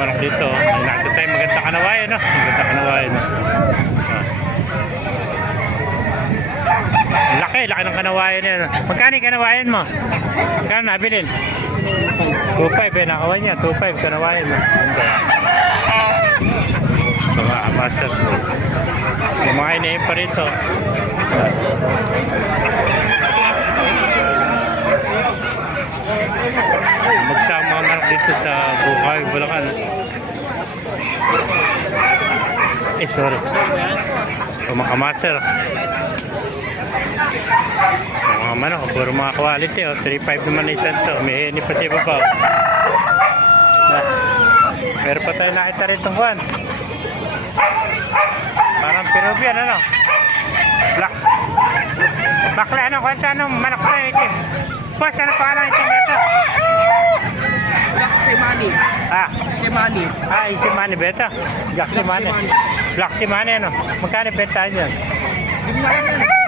manok dito. May nakita tayo maganda kanawayan, no? Maganda kanawayan, no? Laki ng kanawayan yan. Magkano yung kanawayan mo? Magkano nabilin? 2.5 nakawan niya. 2.5 kanawayan mo. Mga master. Yung mga inayin pa rito. Magsama mga manok dito sa Bukawi, Bulacan. Sorry. Mga master. Mga manok, puro mga quality. 3.5 naman na isang to. May heni pa siya pa. Meron pa tayo nakita rin itong kuhan. Parang Peruvian, ano? Black. Bakla, ano? Kung saan ang manok na itim? Boss, ano pa lang itim ito? Black Simani. Simani. Simani ba ito? Black Simani. Black Simani, ano? Magkano benta dyan?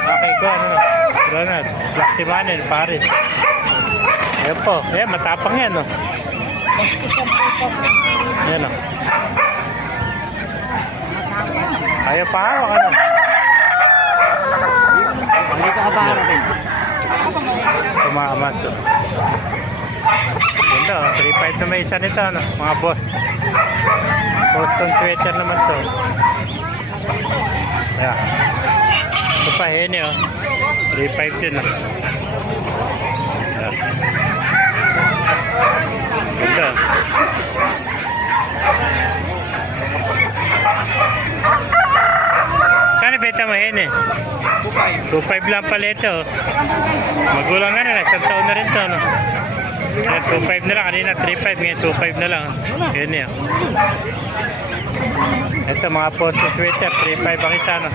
Okay, ko, ano? Ronald. Black Simani, Paris. Ayan po. Ayan, matapang yan, no? Ayan, no? Ayaw pa hawak, ano? Hindi ka kabahan natin. Tumakas. Ganda, 3.5 na may isa nito, ano? Mga boss. Boston sweater naman to. Ayan. Ito pa, heni, oh. 3.5 din, oh. Ayan. Ganda. Kano beta mo, heni? 2.5 lang pala ito. Magulang na nila, isang taon na rin ito, no? 2.5 na lang, kanina 3.5, ngayon 2.5 na lang. Yun yan. Ito mga posto sweater, 3.5 ang isa, no?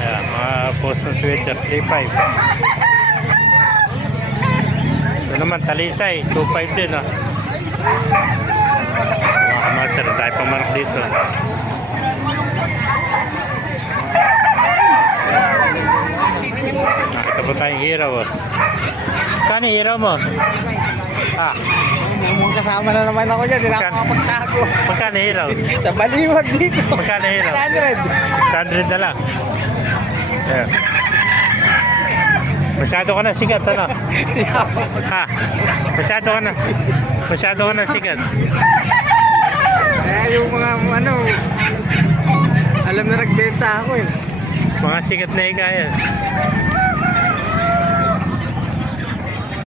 Ayan, mga posto sweater, 3.5. Ito naman, talisay, 2.5 din, no? Mga kamaster, tayo pang manok dito. Ito po tayong hiraw, oh. Kano hiraw mo? Kasama na naman ako dyan. Hindi na ako makapagtago. Magkano hiraw? Sa baliwag dito. Magkano hiraw? 100. 100 na lang. Ayan. Masyado ka na sigat, ano? Masyado ka na sigat. Kaya yung mga ano, alam na nagbenta ako eh. Mga sigat na hikayan.